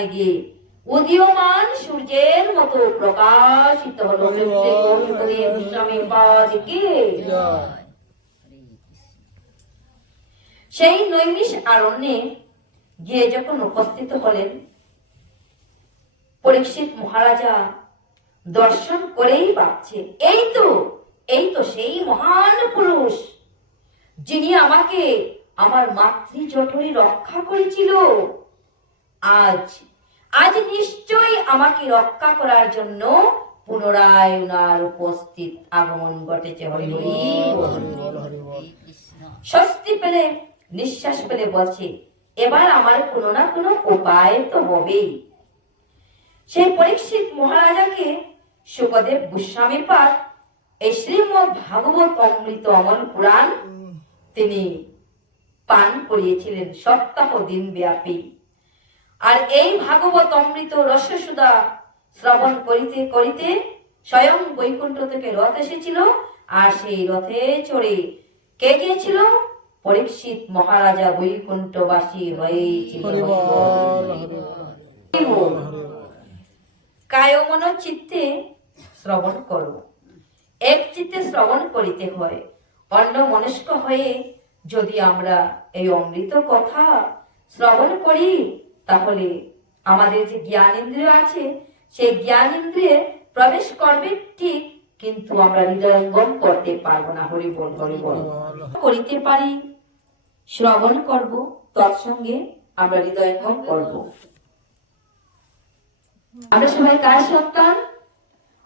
গিয়ে উদীয়মান সূর্যের মতো প্রকাশিত হলো। সেই নৈমিষ আরণ্যে গিয়ে যখন উপস্থিত হলেন, পরীক্ষিত মহারাজা দর্শন করেই ভাবছে, এই তো সেই মহান পুরুষ যিনি আমাকে আমার মাতৃ জঠরে রক্ষা করেছিল। আজ নিশ্চয়ই আমাকে রক্ষা করার জন্য পুনরায় উনার উপস্থিত আগমন ঘটেছে। হরি হরি স্বস্তি পেলে, নিঃশ্বাস পেলে বলছে, এবার আমার কোনো না কোনো উপায় তো হবেই। সেই পরীক্ষিত মহারাজাকে শুকদেব গোস্বামী পাদ এই শ্রীমদ্ ভাগবত অমৃত অমল পুরাণ তিনি পান করিয়েছিলেন সপ্তাহ দিন ব্যাপী। আর এই ভাগবত অমৃত রসসুধা শ্রবণ করিতে করিতে স্বয়ং বৈকুণ্ঠ থেকে রথ এসেছিল। আর সেই রথে চড়ে কে গিয়েছিল? পরীক্ষিত মহারাজা বৈকুণ্ঠবাসী হয়েছিল। কায় মন চিত্তে শ্রবণ করো, এক চিত্তে শ্রবণ করিতে হয়। অন্য মনস্ক হয়ে যদি আমরা এই অমৃত কথা শ্রবণ করি, তাহলে আমাদের যে জ্ঞান ইন্দ্রিয় আছে, সেই জ্ঞান ইন্দ্রিয়ে প্রবেশ করবে ঠিক, কিন্তু আমরা হৃদয়ঙ্গম করতে পারবো না। হরি বল হরি বল করিতে পারি, শ্রবণ করব, তৎসঙ্গে আমরা হৃদয়ঙ্গম করব। আমরা সবাই কার সন্তান?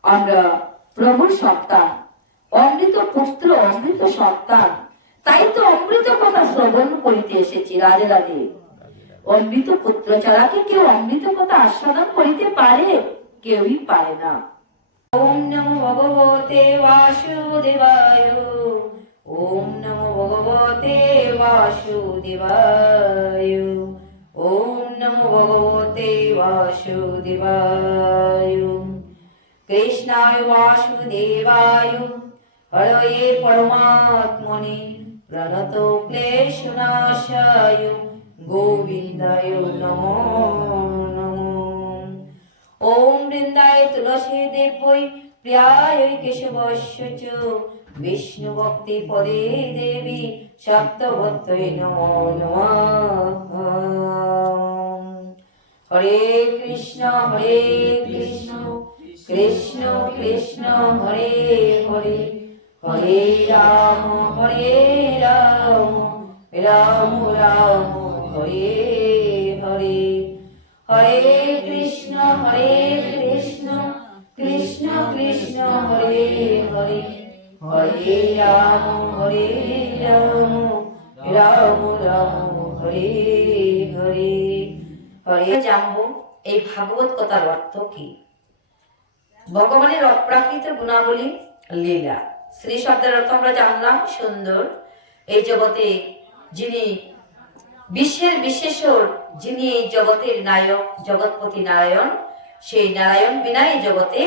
আমরা প্রভুর সন্তান, অমৃত পুত্র, অমৃত সন্তান। তাই তো অমৃত কথা শ্রবণ করিতে এসেছি। রাধে রাধে। অমৃত পুত্র ছাড়া কি কেউ অমৃত কথা আস্বাদন করিতে পারে? কেউই পারে না। ওম নমো ভগবতে বাসুদেবায়, ওম নমো ভগবতে বাসুদেবায়, ওম নমো ভগবতে বাসুদেবায়। কৃষ্ণায় বাসুদেবায় হরয়ে পরমাত্মনে প্রণত ক্লেশনাশায় গোবিন্দায় নমো নমো। ওম বৃন্দায় তুলসী দেবৈ প্রিয়ায় কেশবস্য চ বিষ্ণু ভক্তি পদে দেবী সপ্তভক্তৈ নমো নমঃ। হরে কৃষ্ণ কৃষ্ণ কৃষ্ণ হরে হরে, হরে রাম রাম রাম হরে হরে। হরে কৃষ্ণ কৃষ্ণ কৃষ্ণ হরে হরে, হরে রাম রাম রাম হরে হরে। হরে জানবো এই ভাগবত কথার অর্থ কি। ভগবানের অপ্রাকৃত গুণাবলী, লীলা। শ্রী শব্দের অর্থ আমরা জানলাম সুন্দর। এই জগতে যিনি বিশ্বের বিশেষর, যিনি এই জগতের নায়ক, জগৎপতি নারায়ণ, সেই নারায়ণ বিনা এই জগতে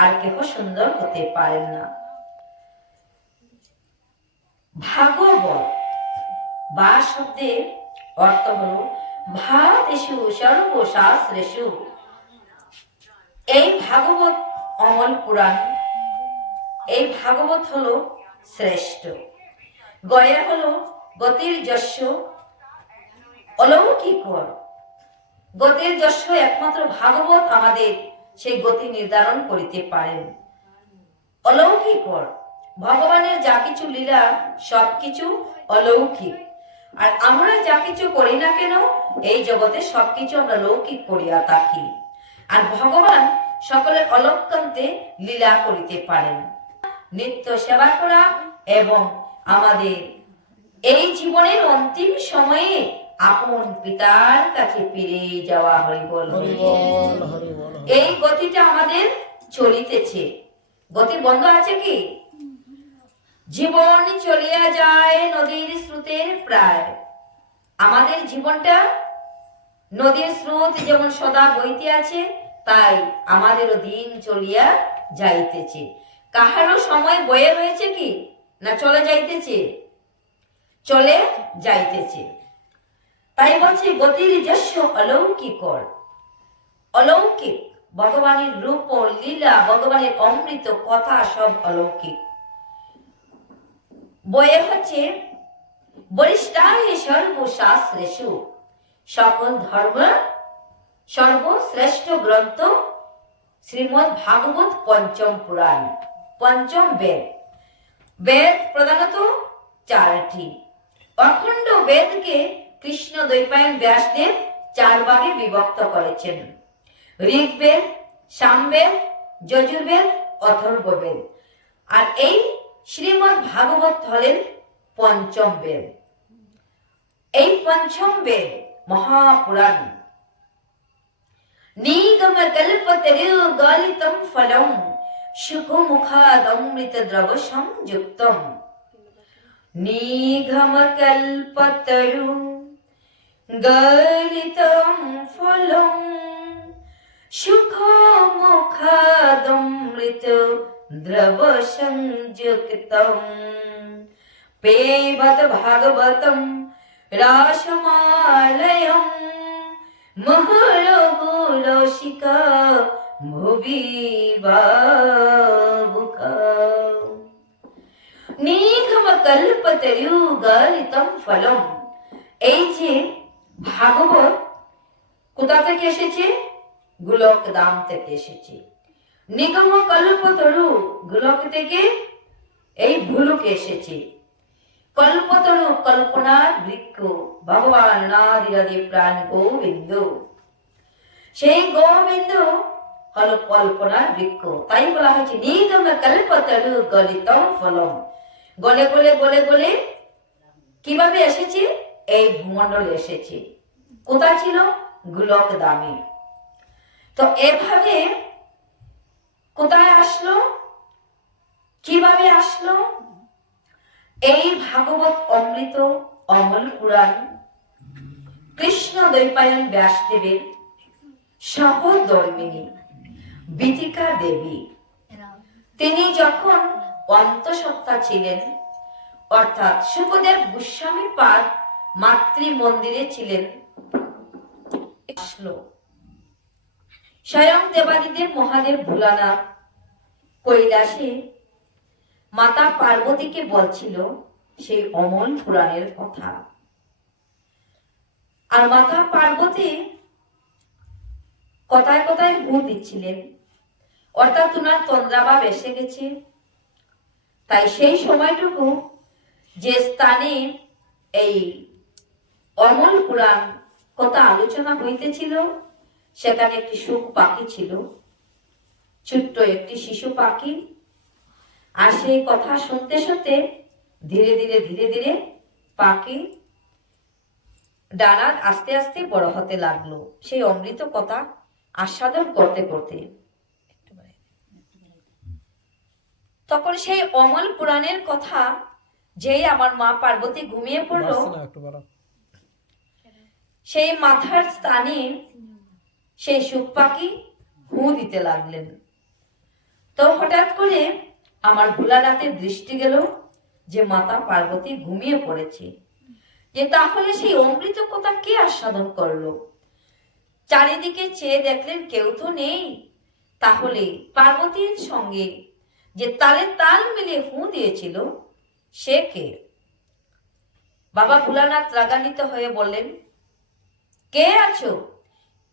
আর কেহ সুন্দর হতে পারেন না। ভাগবত বা শব্দের অর্থ হল ভাতেষু সর্বশাস্ত্রেষু। এই ভাগবত অমল পুরাণ, এই ভাগবত হলো শ্রেষ্ঠ। গয়ের হলো গতির যশ, অলৌকিকর। গতির যশ একমাত্র ভাগবত আমাদের সেই গতি নির্ধারণ করিতে পারেন। অলৌকিকর, ভগবানের যা কিছু লীলা সবকিছু অলৌকিক। আর আমরা যা কিছু করি না কেন, এই জগতে সবকিছু আমরা লৌকিক করিয়া থাকি। আর ভগবান সকলের অলৌকিকতে লীলা করিতে পারেন। নিত্য সেবা করা এবং আমাদের এই জীবনের অন্তিম সময়ে আপন পিতার কাছে ফিরে যাওয়া। হরি বল। এই গতিটা আমাদের চলিতেছে। গতি বন্ধ আছে কি? জীবন চলিয়া যায় নদীর স্রোতের প্রায়। আমাদের জীবনটা নদীর স্রোত যেমন সদা বইতে আছে, তাই আমাদেরও দিন চলিয়া যাইতেছে। কাহারও সময় বয়ে রয়েছে কি না চলে যাইতেছে? চলে যাইতেছে। তাই বলছে গতির যশ অলৌকিকর। অলৌকিক, ভগবানের রূপ লীলা, ভগবানের অমৃত কথা সব অলৌকিক। বইয়ে হচ্ছে বরিষ্ঠায় সর্বশাস্ত্রেষু, সকল ধর্ম সর্বশ্রেষ্ঠ গ্রন্থ শ্রীমদ্ ভাগবত পঞ্চম পুরাণ, পঞ্চম বেদ। বেদ প্রধানত চারটি। অখণ্ড বেদকে কৃষ্ণ দ্বৈপায়ন ব্যাসদেব 4 ভাগে বিভক্ত করেছেন: ঋগ্বেদ, সামবেদ, যজুর্বেদ, অথর্ববেদ। আর এই শ্রীমদ্ ভাগবত হলেন পঞ্চম বেদ। এই পঞ্চম বেদ মহাপুরাণ। নিগম কল্পতরু গলিতম ফলম সুখ মুখাদমৃত দ্রব সংযুক্তম। নিগম কল্পতরু গলিতম ফলম সুখ মুখাদমৃত দ্রব সংযুক্তম। পেবত ভাগবতম রাসমালয়ম মহরগোলসিকা ভুবি বাবুকা। নিগম কল্পতরু গলিতম ফলম। এই যে ভাগবত কোথা থেকে এসেছে? গোলক ধাম থেকে এসেছে। নিগম কল্পতরু, গোলক থেকে এই ভুলুকে এসেছে। কল্পতরু কল্পনার বৃক্ষ, ভগবান আদি প্রাণ গোবিন্দ। সেই গোবিন্দ হল কল্পনার বৃক্ষ। তাই বলা হয়েছে নিগম কল্পতরু গলিতম ফলম। গলে গলে গলে গলে কিভাবে এসেছে? এই ভূমণ্ডলে এসেছে। কোথায় ছিল? গোলক ধামে। তো এভাবে কোথায় আসলো? কিভাবে আসলো? এই ভাগবত অমৃত অমল পুরাণ কৃষ্ণ দ্বৈপায়ন ব্যাসদেবের সহধর্মিণী বিতিকা দেবী, তিনি যখন অন্তঃসত্ত্বা ছিলেন, অর্থাৎ সুখদেব গোস্বামী পাদ মাতৃ মন্দিরে ছিলেন, আসলো। স্বয়ং দেবাদিদেব মহাদেব ভোলানাথ কৈলাসে মাতা পার্বতীকে বলছিল সেই অমল পুরাণের কথা। আর মাতা পার্বতী কথায় কথায় হু দিচ্ছিলেন, অর্থাৎ ওনার তন্দ্রাভাব এসে গেছে। তাই সেই সময়টুকু যে স্থানে এই অমল পুরাণ কথা আলোচনা হইতেছিল, সেখানে একটি সুখ পাখি ছিল, ছোট্ট একটি শিশু পাখি। আর সেই কথা শুনতে শুনতে ধীরে ধীরে ধীরে ধীরে পাখি ডানা আস্তে আস্তে বড় হতে লাগলো, সেই অমৃত কথা আস্বাদন করতে করতে। তখন সেই অমল পুরাণের কথা যেই আমার মা পার্বতী ঘুমিয়ে পড়লো, সেই মাথার স্থানে সেই সুখ পাখি হু দিতে লাগলেন। তো হঠাৎ করে আমার ভোলানাথের দৃষ্টি গেল যে মাতা পার্বতী ঘুমিয়ে পড়েছে, যে তাহলে সেই অমৃত কথা কে আস্বাদন করলো। চারিদিকে চেয়ে দেখলেন কেউ তো নেই। তাহলে পার্বতীর সঙ্গে যে তালে তাল মিলিয়ে হু দিয়েছিল সে কে? বাবা ভোলানাথ রাগান্বিত হয়ে বললেন, কে আছো?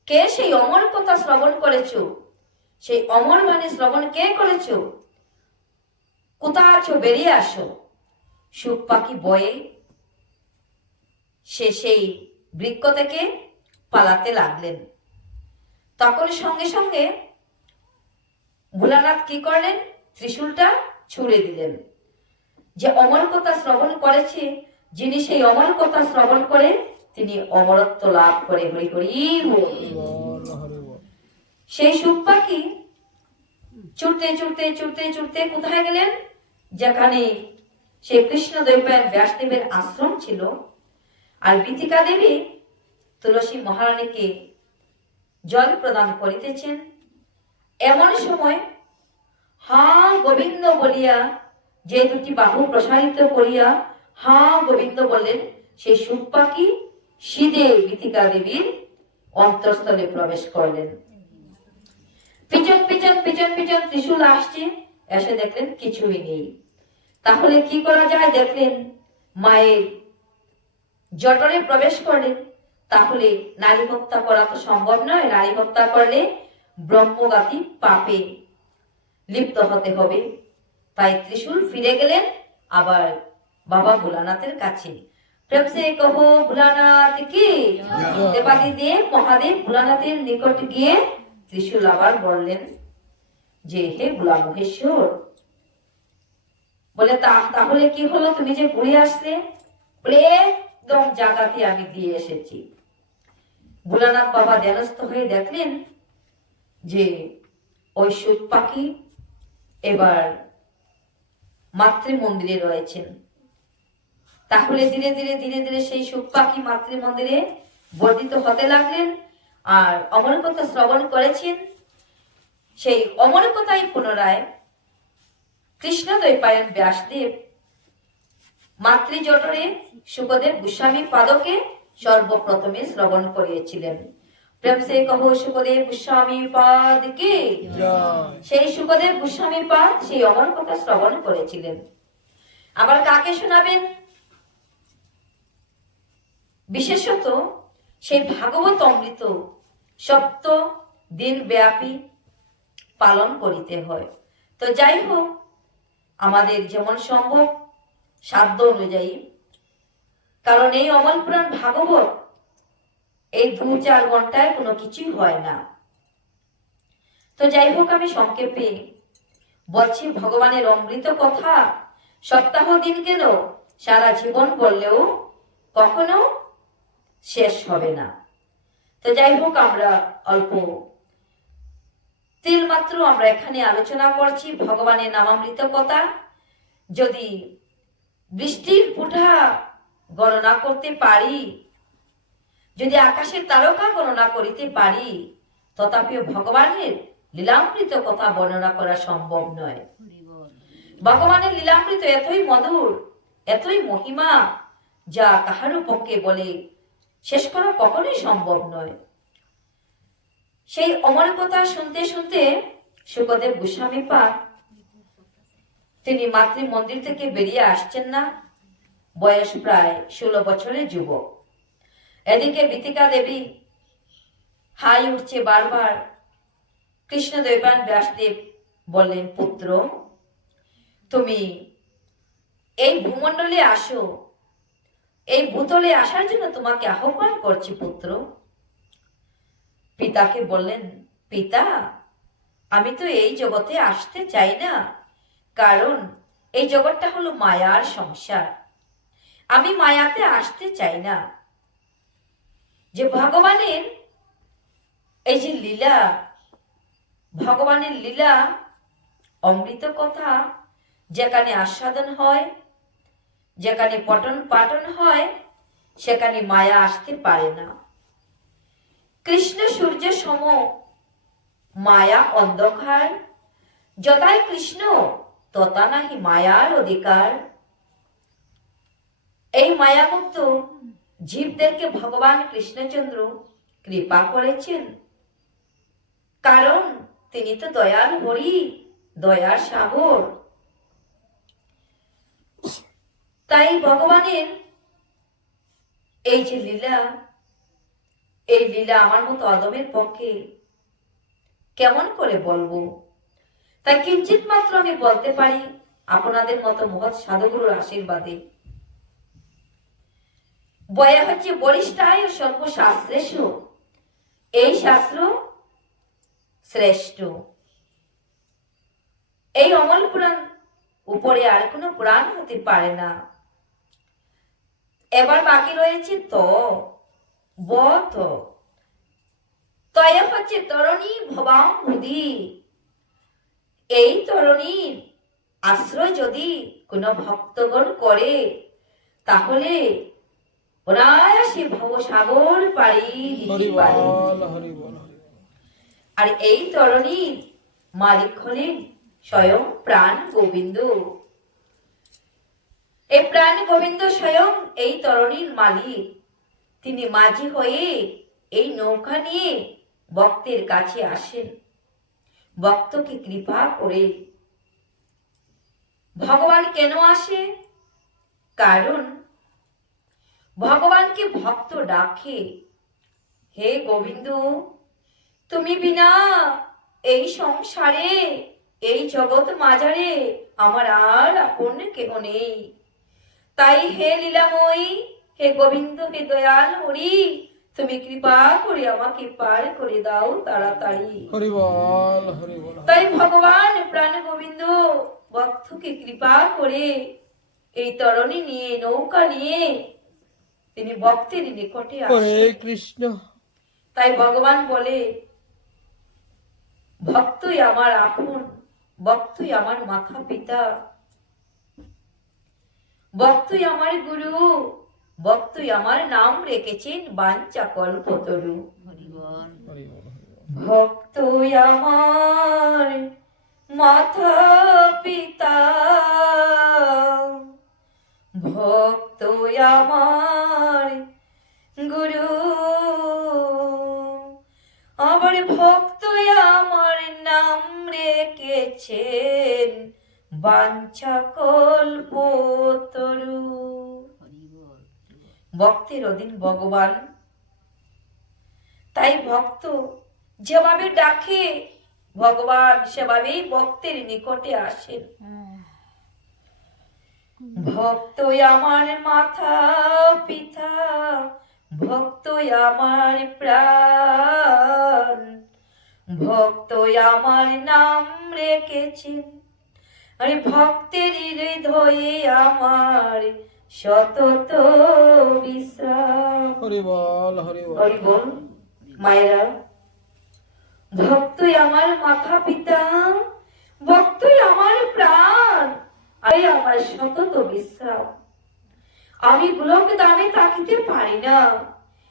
কে সেই অমর কথা শ্রবণ করেছো? সেই অমর বাণী শ্রবণ কে করেছো? কোথায় আছো? বেরিয়ে আসো। সুখ পাখি বয়ে সে সেই বৃক্ষ থেকে পালাতে লাগলেন। তখন সঙ্গে সঙ্গে ভোলানাথ কি করলেন? ত্রিশূলটা ছুঁড়ে দিলেন। যে অমর কথা শ্রবণ করেছে, যিনি সেই অমর কথা শ্রবণ করে তিনি অমরত্ব লাভ করে। হরি হরি বল। সেই সুখ পাখি ছুটতে ছুটতে ছুটতে ছুটতে কোথায় গেলেন? যেখানে সেই কৃষ্ণ দ্বৈপায়ন ব্যাসদেবের আশ্রম ছিল। আর বিতিকা দেবী তুলসী মহারানীকে জল প্রদান করিতেছেন। এমন সময় হা গোবিন্দ বলিয়া যে দুটি বাহু প্রসারিত করিয়া হা গোবিন্দ বললেন, সেই সুখ পাখি সিধে বিতিকা দেবীর অন্তঃস্থলে প্রবেশ করলেন। পিছন পিছন পিছন পিছন ত্রিশূল আসছে, এসে দেখলেন কিছুই নেই। তাহলে কি করা যায়? দেখলেন মায়ের জঠরে প্রবেশ করলেন। তাহলে নারী হত্যা করা তো সম্ভব নয়, নারী হত্যা করলে ব্রহ্মঘাতী পাপে লিপ্ত হতে হবে। তাই ত্রিশূল ফিরে গেলেন আবার বাবা ভোলানাথের কাছে। প্রেম সে কহো ভোলানাথ কি, দেবাদিদেব মহাদেব ভোলানাথের নিকট গিয়ে ত্রিশূল আবার বললেন যে হে ভোলা মহেশ্বর, বলে তাহলে কি হলো, তুমি যে ঘুরে আসলে? একদম জায়গাতে আমি দিয়ে এসেছি। ভোলানাথ বাবা ধ্যানস্থ হয়ে দেখলেন যে ওই সুখ পাখি এবার মাতৃ মন্দিরে রয়েছেন। তাহলে ধীরে ধীরে ধীরে ধীরে সেই সুখ পাখি মাতৃ মন্দিরে বর্ধিত হতে লাগলেন। আর অমর কথা শ্রবণ করেছেন। সেই অমর কথাই পুনরায় কৃষ্ণদ্বৈপায়ন ব্যাসদেব মাতৃ জঠরে শুকদেব গোস্বামী পাদকে সর্বপ্রথমে শ্রবণ করিয়েছিলেন। প্রেম সে কহো শুকদেব গোস্বামী পাদ কি। সেই শুকদেব গোস্বামী পাদ সেই অমর কথা শ্রবণ করেছিলেন। আবার কাকে শোনাবেন? বিশেষত সেই ভাগবত অমৃত সপ্ত দিন ব্যাপী পালন করিতে হয়। তো যাই হোক, আমাদের যেমন সম্ভব সাধ্য অনুযায়ী, কারণ এই অমল পুরাণ ভাগবত এই 2-4 ঘন্টায় কোনো কিছুই হয় না। তো যাই হোক, আমি সংক্ষেপে বলছি ভগবানের অমৃত কথা সপ্তাহ দিন কেন, সারা জীবন বললেও কখনো শেষ হবে না। তো যাই হোক, আমরা অল্প তিল মাত্র আমরা এখানে আলোচনা করছি ভগবানের নামামৃত কথা। যদি বৃষ্টির ফোঁটা গণনা করতে পারি, যদি আকাশের তারকা গণনা করিতে পারি, তথাপিও ভগবানের লীলামৃত কথা বর্ণনা করা সম্ভব নয়। ভগবানের লীলামৃত এতই মধুর, এতই মহিমা, যা কাহারও পক্ষে বলে শেষ করা কখনোই সম্ভব নয়। সেই অমর কথা শুনতে শুনতে শুকদেব গোস্বামী পাদ তিনি মাতৃ মন্দির থেকে বেরিয়ে আসছেন না। বয়স প্রায় 16 বছরের যুবক। এদিকে বিতিকা দেবী হাই উঠছে বারবার। কৃষ্ণদ্বৈপায়ন ব্যাসদেব বললেন, পুত্র তুমি এই ভূমণ্ডলে আসো, এই ভূতলে আসার জন্য তোমাকে আহ্বান করছি পুত্র। পিতাকে বললেন, পিতা আমি তো এই জগতে আসতে চাই না, কারণ এই জগৎটা হলো মায়ার সংসার, আমি মায়াতে আসতে চাই না। যে ভগবানের এই যে লীলা, ভগবানের লীলা অমৃত কথা যেখানে আস্বাদন হয়, যেখানে পঠন পাঠন হয়, সেখানে মায়া আসতে পারে না। কৃষ্ণ সূর্য সম, মায়া অন্ধকার, যথাই কৃষ্ণ তথা নাহি মায়ার অধিকার। এই মায়ামুক্ত জীবদেরকে ভগবান কৃষ্ণচন্দ্র কৃপা করেছেন, কারণ তিনি তো দয়াল হরি, দয়ার সাগর। তাই ভগবানের এই যে লীলা, এই লীলা আমার মতো আদমের পক্ষে কেমন করে বলবো। তাই কিঞ্চিত মাত্র আমি বলতে পারি আপনাদের মতো মহৎ সাধুগুরুর আশীর্বাদে। বয়া হচ্ছে বরিষ্ঠায় সর্বশাস্ত্রেষু, এই শাস্ত্র শ্রেষ্ঠ। এই অমল পুরাণ উপরে আর কোনো পুরাণ হতে পারে না। এবার বাকি রয়েছে তো বত, তয় হচ্ছে তরণী ভবাম্বুধি। এই তরণীর আশ্রয় যদি কোনো ভক্তগণ করে, তাহলে অনায়াসে ভবসাগর পাড়ি দিতে পারে। আর এই তরণীর মালিক হলেন স্বয়ং প্রাণ গোবিন্দ। এই প্রাণ গোবিন্দ স্বয়ং এই তরণীর মালিক। তিনি মাঝি হয়ে এই নৌকা নিয়ে ভক্তের কাছে আসেন। ভক্তকে কৃপা করে। ভগবান কেন আসে? কারণ ভগবানকে ভক্ত ডাকে, হে গোবিন্দ, তুমি বিনা এই সংসারে, এই জগৎ মাঝারে আমার আর আপন কেহ নেই। তাই হে লীলাময়ী, হে গোবিন্দ, হে দয়াল হরি, তুমি কৃপা করে আমাকে পার করে দাও তাড়াতাড়ি। হরি বল, হরি বল। তাই ভগবান প্রাণ গোবিন্দ ভক্তকে কৃপা করে এই তরণী নিয়ে, নৌকা নিয়ে তিনি ভক্তের নিকটে হরে আসেন। কৃষ্ণ। তাই ভগবান বলে, ভক্তই আমার আপন, ভক্তই আমার মাতা পিতা, ভক্তই আমার গুরু, ভক্তই আমার নাম রেখেছেন বাঞ্ছা কল্পতরু। হরি বল, হরি বল। ভক্তই আমার মাতা পিতা, ভক্তই আমার গুরু, আবার ভক্তই আমার নাম রেখেছেন বাঞ্ছা কল্পতরু। ভক্তের অধীন ভগবান। তাই ভক্ত যেভাবে ডাকে ভগবান সেভাবেই ভক্তের নিকটে আসেন। ভক্তই আমার মাতা পিতা, ভক্তই আমার প্রাণ, ভক্তই আমার নাম রেখেছেন, আরে ভক্তের হৃদয়ে আমার সতত বিশ্রাম। হরি বল, হরি বল। হরি বল। মায়েরা, ভক্তই আমার মাতা পিতা, ভক্তই আমার প্রাণ, আরে আমার সতত বিশ্রাম। আমি গোলক দামে থাকিতে পারি না,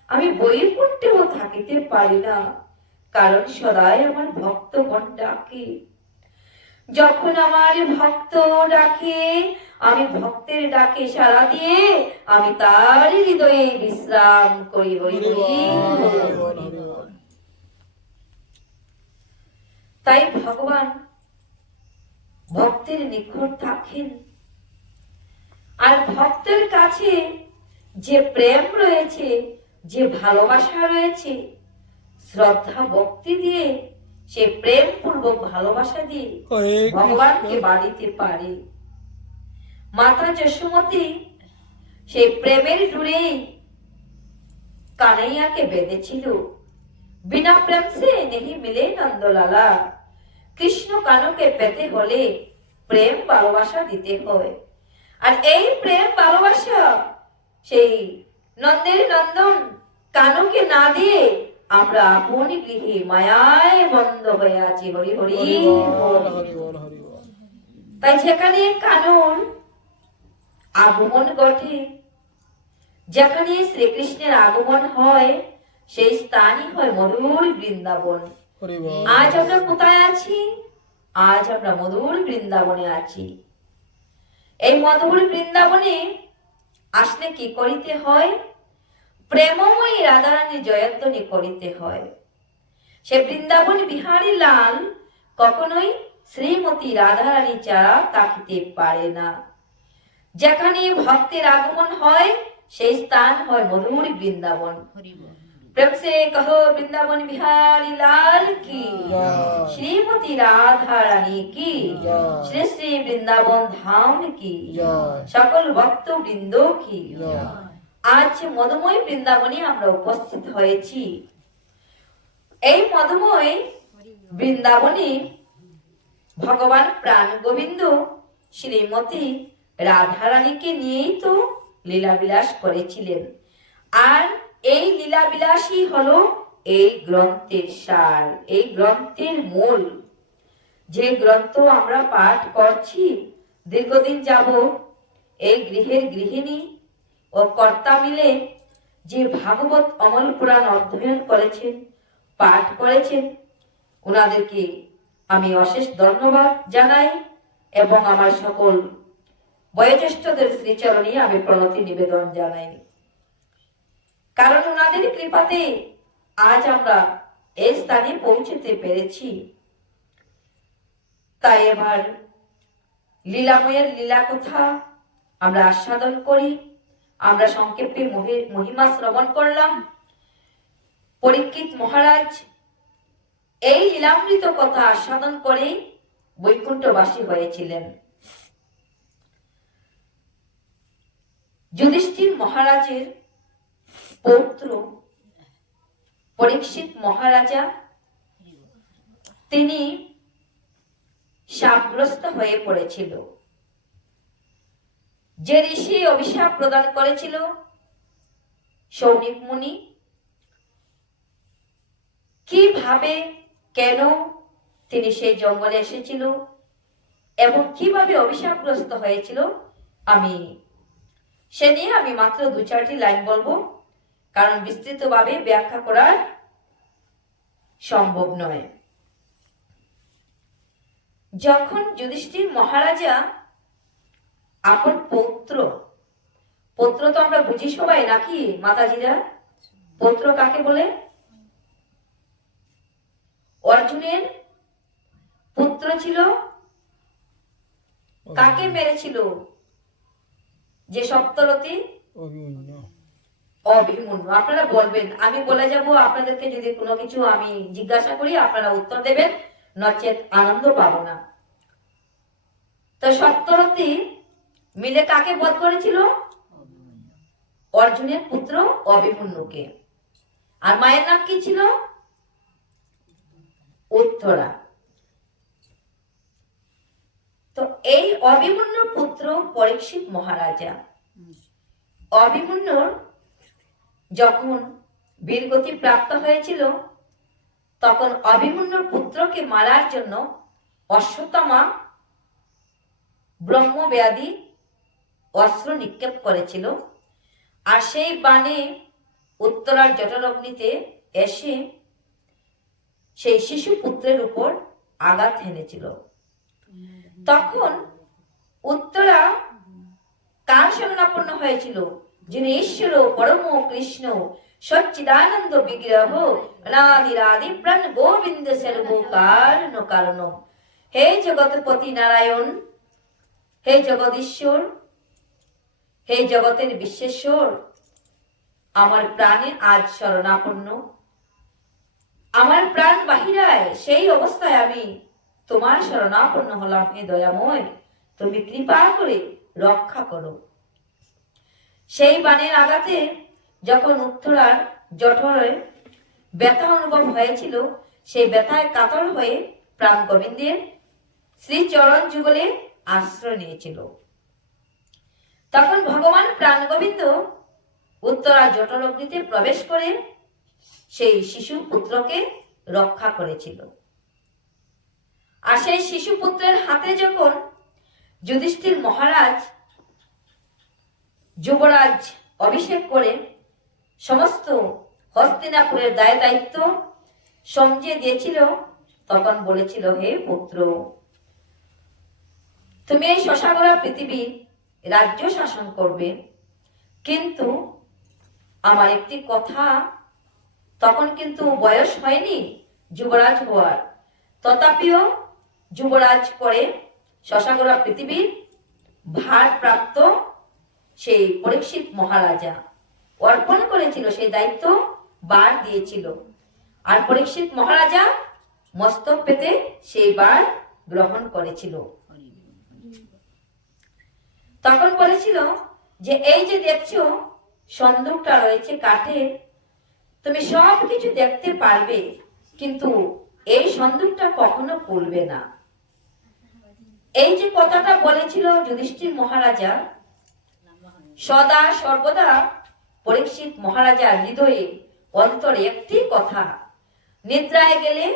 আমি বৈকুণ্ঠেও থাকিতে পারি না, কারণ সদাই আমার ভক্তগণ ডাকে। যখন আমার ভক্ত ডাকে, আমি ভক্তের ডাকে সাড়া দিয়ে আমি তার হৃদয়ে বিশ্রাম করি। হরি বল। তাই ভগবান ভক্তের নিকট থাকেন। আর ভক্তের কাছে যে প্রেম রয়েছে, যে ভালোবাসা রয়েছে, শ্রদ্ধা ভক্তি দিয়ে, সে প্রেম পূর্বক ভালোবাসা দিয়ে ভগবানকে বাড়িতে পারে। মাতা যশোমতী সেই প্রেমের ডুরে কানাইয়াকে বেঁধেছিল। বিনা প্রেম সে নেহি মিলে নন্দলালা। কৃষ্ণ কানুকে পেতে হলে প্রেম ভালোবাসা দিতে হয়। আর এই প্রেম ভালোবাসা সেই নন্দের নন্দন কানুকে না দিয়ে আমরা আপন গৃহে মায়ায় বন্ধ হয়ে আছি। হরি হরি। তাই যেখানে কানুর আগমন ঘটে, যেখানে শ্রীকৃষ্ণের আগমন হয়, সেই স্থানই হয় মধুর বৃন্দাবন। আজ আমরা কোথায় আছি? আজ আমরা মধুর বৃন্দাবনে আছি। এই মধুর বৃন্দাবনে আসলে কি করিতে হয়? প্রেমময়ী রাধারানী জয়ধ্বনি করিতে হয়। সে বৃন্দাবন বিহারী লাল কখনোই শ্রীমতী রাধারানী ছাড়া থাকিতে পারে না। যেখানে ভক্তের আগমন হয়, সেই স্থান হয় মধুর বৃন্দাবন। प्रेम से कहो वृंदावन बिहारी लाल की, श्रीमती राधा रानी की, श्री श्री वृंदावन धाम की, সকল ভক্ত বৃন্দ কি। আজ মধুময় বৃন্দাবনে আমরা উপস্থিত হয়েছি। এই মধুময় বৃন্দাবনে ভগবান প্রাণ গোবিন্দ শ্রীমতী রাধা রানীকে নিয়েই তো লীলা বিলাস করেছিলেন। আর এই লীলা বিলাসই হলো এই গ্রন্থের সার, এই গ্রন্থের মূল। যে গ্রন্থ আমরা পাঠ করছি দীর্ঘদিন যাবত, এই গৃহের গৃহিণী ও কর্তা মিলে যে ভাগবত অমল পুরাণ অধ্যয়ন করেছেন, পাঠ করেছেন, ওনাদেরকে আমি অশেষ ধন্যবাদ জানাই এবং আমার সকল বয়োজ্যেষ্ঠদের শ্রীচরণে আমি প্রণতি নিবেদন জানাই। কারণ ওনাদের কৃপাতে আজ আমরা এই স্থানে পৌঁছতে পেরেছি। তাই এবার লীলাময়ের লীলা কথা আমরা আস্বাদন করি। আমরা সংক্ষেপে মহিমা শ্রবণ করলাম। পরীক্ষিত মহারাজ এই লীলামৃত কথা আস্বাদন করে বৈকুণ্ঠবাসী হয়েছিলেন। যুধিষ্ঠির মহারাজের পৌত্র পরীক্ষিত মহারাজা তিনি শাপগ্রস্ত হয়ে পড়েছিল। যে ঋষি অভিশাপ প্রদান করেছিল শৌনিক মুনি, কিভাবে কেন তিনি সেই জঙ্গলে এসেছিল এবং কিভাবে অভিশাপগ্রস্ত হয়েছিল সে নিয়ে আমি মাত্র 2-4টি লাইন বলবো, কারণ বিস্তৃতভাবে ব্যাখ্যা করা সম্ভব নয়। যখন যুধিষ্ঠির মহারাজা আপন পৌত্র তো আমরা বুঝি সবাই নাকি মাতাজিরা? পৌত্র কাকে বলে? অর্জুনের পুত্র ছিল। কাকে মেরেছিল? যে সপ্তরথী অভিমন্যু। আপনারা বলবেন, আমি বলে যাব। আপনাদেরকে যদি কোনো কিছু আমি জিজ্ঞাসা করি আপনারা উত্তর দেবেন, নচেত আনন্দ পাবো না। তো সপ্তরথী মিলে কাকে বধ করেছিল? অর্জুনের পুত্র অভিমন্যুকে। আর মায়ের নাম কি ছিল? উত্তরা। তো এই অভিমন্যুর পুত্র পরীক্ষিত মহারাজা, অভিমন্যুর যখন বীরগতি প্রাপ্ত হয়েছিল তখন অভিমন্যুর পুত্রকে মারার জন্য অশ্বত্থামা ব্রহ্মব্যাধি অস্ত্র নিক্ষেপ করেছিল। আর সেই বাণে উত্তরার জঠরগ্নিতে এসে সেই শিশু পুত্রের উপর আঘাত হেনেছিল। তখন উত্তরা কার শরণাপন্ন হয়েছিল? যিনি ঈশ্বর পরম কৃষ্ণ সচ্চিদানন্দ বিগ্রহ অনাদিরাদি প্রাণ গোবিন্দ সর্ব কারণ কারণ। হে জগৎপতি নারায়ণ, হে জগদীশ্বর, হে জগতের বিশ্বেশ্বর, আমার প্রাণে আজ শরণাপন্ন। আমার প্রাণ বাহিরায়, সেই অবস্থায় আমি তোমার শরণাপন্ন হলাম। হে দয়াময়, তুমি কৃপা করে রক্ষা করো। সেই বাণের আঘাতে যখন উত্তরার জঠরে ব্যথা অনুভব হয়েছিল, সেই ব্যথায় কাতর হয়ে প্রাণ গোবিন্দের শ্রীচরণ যুগলে আশ্রয় নিয়েছিল। তখন ভগবান প্রাণ গোবিন্দ উত্তরা জঠরগ্নিতে প্রবেশ করে সেই শিশু পুত্রকে রক্ষা করেছিল। আর সেই শিশু পুত্রের হাতে যখন যুধিষ্ঠির মহারাজ যুবরাজ অভিষেক করে সমস্ত হস্তিনাপুরের দায় দায়িত্ব সমঝে দিয়েছিল, তখন বলেছিল, হে পুত্র, তুমি এই শশাগরা পৃথিবী রাজ্য শাসন করবে, কিন্তু আমার একটি কথা, তখন কিন্তু বয়স হয়নি যুবরাজ হওয়ার, তথাপিও যুবরাজ করে শশাগরা পৃথিবীর ভারপ্রাপ্ত সেই পরীক্ষিত মহারাজা অর্পণ করেছিল, সেই দায়িত্ব বার দিয়েছিল। আর পরীক্ষিত মহারাজা মস্তক পেতে সেই বার গ্রহণ করেছিল। তখন বলেছিল যে এই যে দেখছো সন্দুকটা রয়েছে কাঠের, তুমি সব কিছু দেখতে পারবে, কিন্তু এই সন্দুকটা কখনো খুলবে না। এই যে কথাটা বলেছিল যুধিষ্ঠির মহারাজা, সদা সর্বদা পরীক্ষিত মহারাজার হৃদয়ে অন্তরে একটি কথা, নিদ্রায় গেলে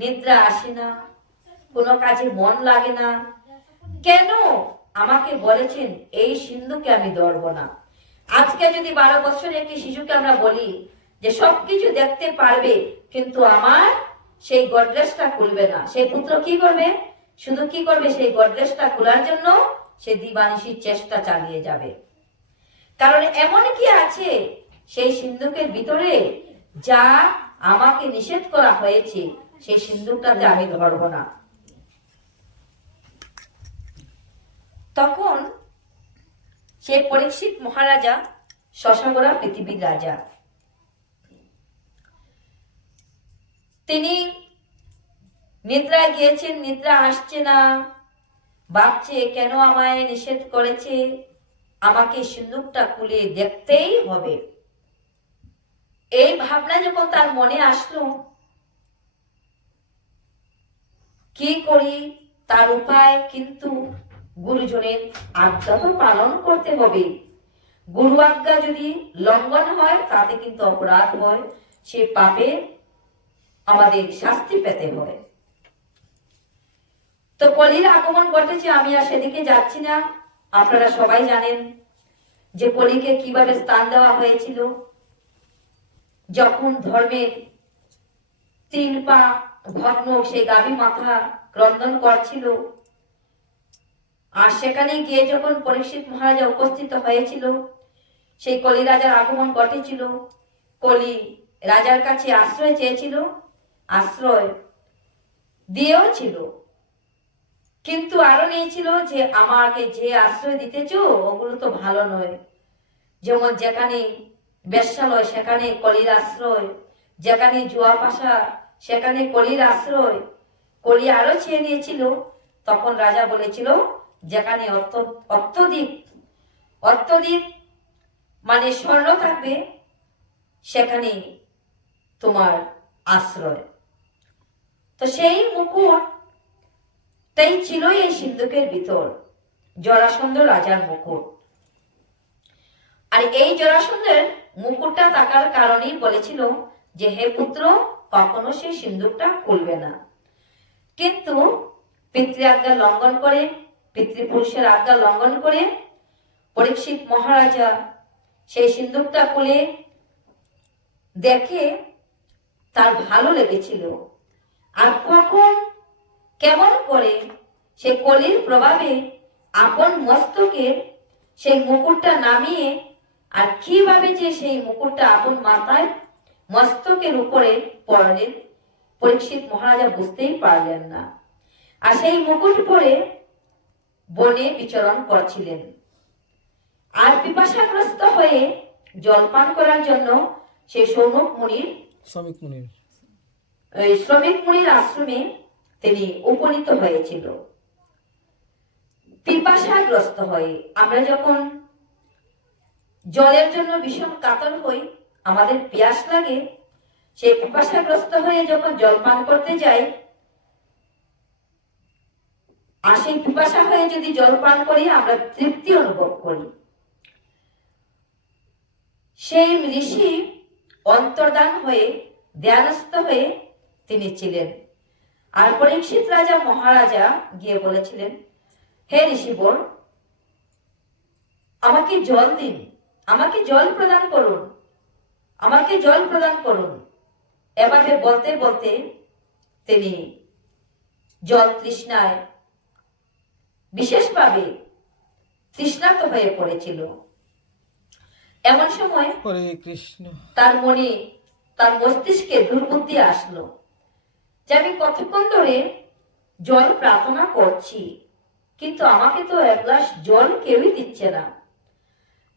নিদ্রা আসে না, কোনো কাজে মন লাগে না, কেন আমাকে বলেছেন এই সিন্ধুকে আমি ধরব না। আজকে যদি 12 বছরের একটি শিশুকে আমরা বলি যে সবকিছু দেখতে পারবে, কিন্তু আমার সেই গডরেজটা খুলবে না, সেই পুত্র কি করবে? শুধু কি করবে? সেই গডরেজটা খোলার জন্য সে দিবানিশি চেষ্টা চালিয়ে যাবে। কারণ এমন কি আছে সেই সিন্ধুকের ভিতরে যা আমাকে নিষেধ করা হয়েছে, সেই সিন্ধুকটাতে আমি ধরব না। সে পরীক্ষিত মহারাজা, শশাঙ্করা পৃথিবীর রাজা। তিনি নিদ্রায় গিয়েছেন, নিদ্রা আসছে না, ভাবছে কেন আমায় নিষেধ করেছে, আমাকে সিন্দুকটা খুলে দেখতেই হবে। এই ভাবনা যখন তার মনে আসলো, কি করি তার উপায়, কিন্তু গুরুজনের আজ্ঞা তো পালন করতে হবে। গুরু আজ্ঞা যদি লঙ্ঘন হয় তাতে কিন্তু অপরাধ হয়, সে পাপে আমাদের শাস্তি পেতে হয়। তো কলির আগমন ঘটেছে, আমি আর সেদিকে যাচ্ছি না। আপনারা সবাই জানেন যে কলিকে কিভাবে স্থান দেওয়া হয়েছিল। যখন ধর্মের 3 পা ভগ্ন সেই গাভী মাথা ক্রন্দন করছিল, আর সেখানে গিয়ে যখন পরীক্ষিত মহারাজা উপস্থিত হয়েছিল, সেই কলি রাজার আগমন ঘটেছিল। কলি রাজার কাছে আশ্রয় চেয়েছিল, আশ্রয় দিয়েও ছিল, কিন্তু আরো নিয়েছিল যে আমাকে যে আশ্রয় দিতেছ ওগুলো তো ভালো নয়। যেমন যেখানে বেশ্যালয় সেখানে কলির আশ্রয়, যেখানে জুয়া পাশা সেখানে কলির আশ্রয়। কলি আরো চেয়ে নিয়েছিল। তখন রাজা বলেছিল যেখানে অত্যধিক অত্যধিক মানে স্বর্ণ থাকবে সেখানে তোমার আশ্রয়। তো সেই মুকুটটাই ছিল এই সিন্ধুকের ভিতর, জরাসন্ধ রাজার মুকুট। আর এই জরাসন্ধের মুকুটটা থাকার কারণেই বলেছিল যে হে পুত্র, কখনো সেই সিন্ধুকটা খুলবে না। কিন্তু পিতৃ আজ্ঞা লঙ্ঘন করে, পিতৃপুরুষের আজ্ঞা লঙ্ঘন করে পরীক্ষিত মহারাজা সেই সিন্ধুকটা খুলে দেখে তার ভালো লেগেছিল। আর কখন কেমন করে সে কলির প্রভাবে আপন মস্তকের সেই মুকুটটা নামিয়ে, আর কিভাবে যে সেই মুকুটটা আপন মাথায় মস্তকের উপরে পরলেন, পরীক্ষিত মহারাজা বুঝতেই পারলেন না। আর সেই মুকুট পরে বনে বিচরণ করছিলেন। আর পিপাসাগ্রস্ত হয়ে জলপান করার জন্য সেই শ্রমিক মুনির আশ্রমে তিনি উপনীত হয়েছিল। পিপাসাগ্রস্ত হয়ে, আমরা যখন জলের জন্য ভীষণ কাতর হই, আমাদের পিয়াস লাগে, সেই পিপাসাগ্রস্ত হয়ে যখন জলপান করতে যাই, আর সেই পিপাসা হয়ে যদি জলপান করি আমরা তৃপ্তি অনুভব করি। সেই ঋষি অন্তর্ধান হয়ে ধ্যানস্থ হয়ে তিনি ছিলেন। আর পরীক্ষিত রাজা মহারাজা গিয়ে বলেছিলেন, হে ঋষিবর, আমাকে জল দিন, আমাকে জল প্রদান করুন, আমাকে জল প্রদান করুন। এভাবে বলতে বলতে তিনি জল তৃষ্ণায় বিশেষভাবে তৃষ্ণার্ত হয়ে পড়েছিল। এমন সময় হরে কৃষ্ণ তার মনে, তার মস্তিষ্কে দুর্বুদ্ধি আসলো যে আমি কতক্ষণ ধরে জল প্রার্থনা করছি, কিন্তু আমাকে তো এক গ্লাস জল কেউই দিচ্ছে না।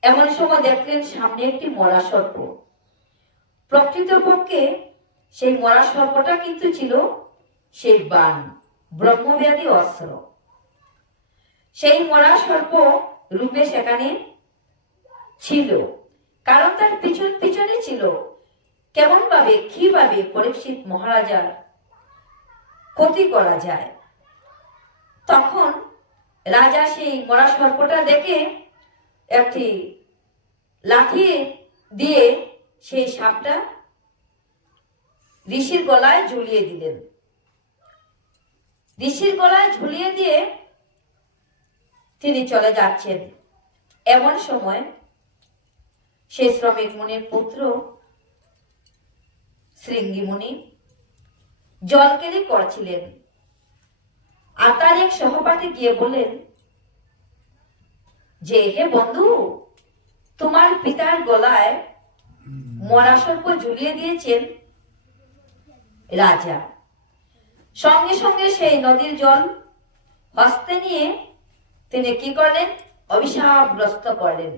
এমন সময় দেখলেন সামনে একটি মরা সর্প। প্রকৃতপক্ষে সেই মরা সর্পটা কিন্তু ছিল সেই বাণ, ব্রহ্মব্যাধি অস্ত্র। সেই মরা সর্প রূপে সেখানে ছিল, কারণ তার পিছন পিছনে ছিল কেমন ভাবে কিভাবে পরীক্ষিত মহারাজার ক্ষতি করা যায়। তখন রাজা সেই মরা সর্পটা দেখে একটি লাঠি দিয়ে সেই সাপটা ঋষির গলায় ঝুলিয়ে দিলেন। ঋষির গলায় ঝুলিয়ে দিয়ে তিনি চলে যাচ্ছেন। এমন সময় সেই শ্রমিক মুনির পুত্র শৃঙ্গি মুনি জলকেলি করছিলেন। আর তার এক সহপাঠী গিয়ে বললেন যে হে বন্ধু, তোমার পিতার গলায় মরা সর্প ঝুলিয়ে দিয়েছেন রাজা। সঙ্গে সঙ্গে সেই নদীর জল হস্তে নিয়ে তিনি কি করলেন, অভিশাপগ্রস্ত করলেন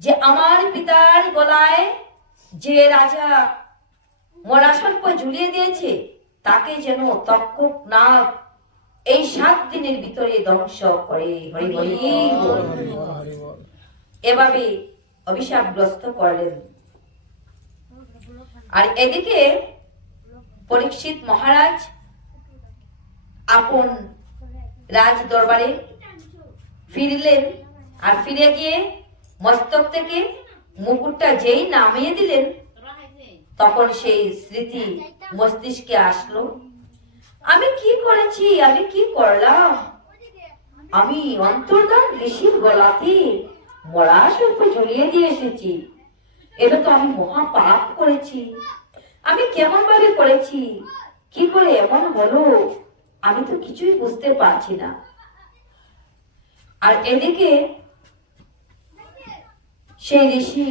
যে আমার পিতার গলায় যে রাজা মরাসর্প ঝুলিয়ে দিয়েছে তাকে যেন তক্ষক নাগ এই 7 দিনের ভিতরে ধ্বংস করে। হরি হরি বল। হরি বল হরি বল এভাবে অভিশাপগ্রস্ত করলেন। আর এদিকে পরীক্ষিত মহারাজ আপন রাজ দরবারে ফিরলেন। আর ফিরে গিয়ে মস্তক থেকে মুকুটটা যেই নামিয়ে দিলেন তখন সেই স্মৃতি মস্তিষ্কে আসলো, আমি কি করেছি, আমি কি করলাম, আমি অন্তর্ধান ঋষির গলাতে মরাসর্প ঝুলিয়ে দিয়ে এসেছি, এটা তো আমি মহা পাপ করেছি, আমি কেমন ভাবে করেছি, কি করে এমন হলো, আমি তো কিছুই বুঝতে পারছি না। আর এদিকে সেই ঋষি